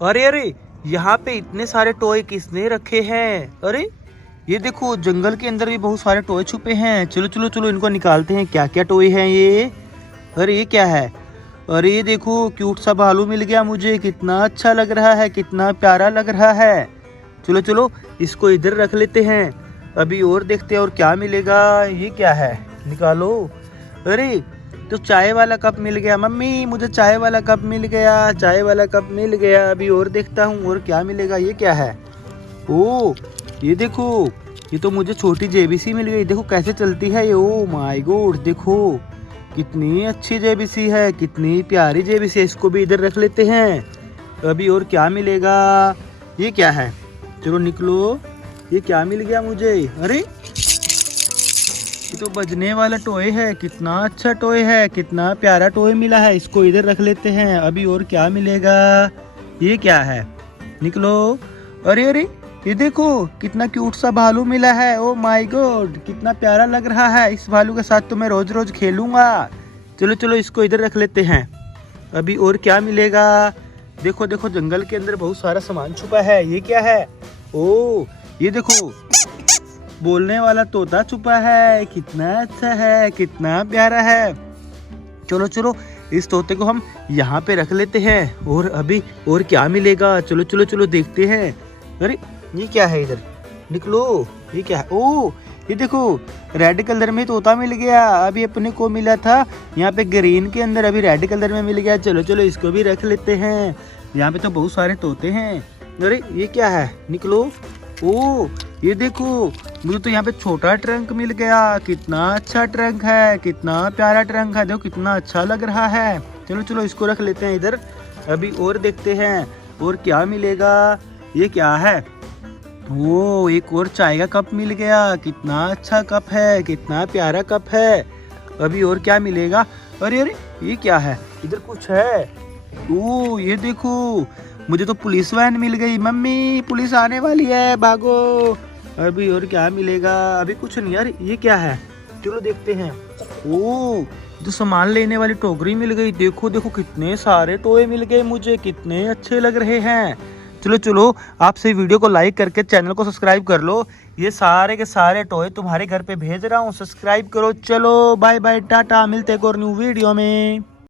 अरे अरे, यहाँ पे इतने सारे टॉय किसने रखे हैं? अरे ये देखो, जंगल के अंदर भी बहुत सारे टॉय छुपे हैं। चलो चलो चलो, इनको निकालते हैं। क्या क्या टॉय हैं ये? अरे ये क्या है? अरे ये देखो, क्यूट सा भालू मिल गया मुझे। कितना अच्छा लग रहा है, कितना प्यारा लग रहा है। चलो चलो, इसको इधर रख लेते हैं। अभी और देखते हैं और क्या मिलेगा। ये क्या है? निकालो। अरे तो चाय वाला कप मिल गया। मम्मी मुझे चाय वाला कप मिल गया, चाय वाला कप मिल गया। अभी और देखता हूँ और क्या मिलेगा। ये क्या है? ओ ये देखो, ये तो मुझे छोटी जेबीसी मिल गई। देखो कैसे चलती है ये। ओ माय गॉड, देखो कितनी अच्छी जेबीसी है, कितनी प्यारी जेबीसी है। इसको भी इधर रख लेते हैं। अभी और क्या मिलेगा। ये क्या है? चलो निकलो। ये क्या मिल गया मुझे? अरे ये तो बजने वाला टॉय है। कितना अच्छा टॉय है, कितना प्यारा टॉय मिला है। इसको इधर रख लेते हैं। अभी और क्या मिलेगा। ये क्या है? निकलो। अरे अरे, ये देखो कितना क्यूट सा भालू मिला है। ओ माय गॉड, कितना प्यारा लग रहा है। इस भालू के साथ तो मैं रोज रोज खेलूंगा। चलो चलो, इसको इधर रख लेते हैं। अभी और क्या मिलेगा। देखो देखो, जंगल के अंदर बहुत सारा सामान छुपा है। ये क्या है? ओ ये देखो, बोलने वाला तोता छुपा है। कितना अच्छा है, कितना प्यारा है। चलो चलो, इस तोते को हम यहाँ पे रख लेते हैं। और अभी और क्या मिलेगा। चलो चलो चलो, देखते हैं। अरे ये क्या है? इधर निकलो। ये क्या है? ओ ये देखो, रेड कलर में तोता मिल गया। अभी अपने को मिला था यहाँ पे ग्रीन के अंदर, अभी रेड कलर में मिल गया। चलो चलो, इसको भी रख लेते हैं। यहाँ पे तो बहुत सारे तोते हैं। अरे ये क्या है? निकलो। ओ ये देखो, मुझे तो यहाँ पे छोटा ट्रंक मिल गया। कितना अच्छा ट्रंक है, कितना प्यारा ट्रंक है। देखो कितना अच्छा लग रहा है। चलो चलो, इसको रख लेते हैं इधर। अभी और देखते हैं और क्या मिलेगा। ये क्या है? वो एक और चाय का कप मिल गया। कितना अच्छा कप है, कितना प्यारा कप है। अभी और क्या मिलेगा। अरे अरे, ये क्या है? इधर कुछ है। ओ ये देखो, मुझे तो पुलिस वैन मिल गई। मम्मी पुलिस आने वाली है, भागो। अभी और क्या मिलेगा। अभी कुछ नहीं। यार ये क्या है? चलो देखते हैं। ओ जो सामान लेने वाली टोकरी मिल गई। देखो देखो, कितने सारे टॉय मिल गए मुझे, कितने अच्छे लग रहे हैं। चलो चलो, आपसे वीडियो को लाइक करके चैनल को सब्सक्राइब कर लो। ये सारे के सारे टॉय तुम्हारे घर पे भेज रहा हूँ, सब्सक्राइब करो। चलो बाय बाय, टाटा, मिलते हैं एक और न्यू वीडियो में।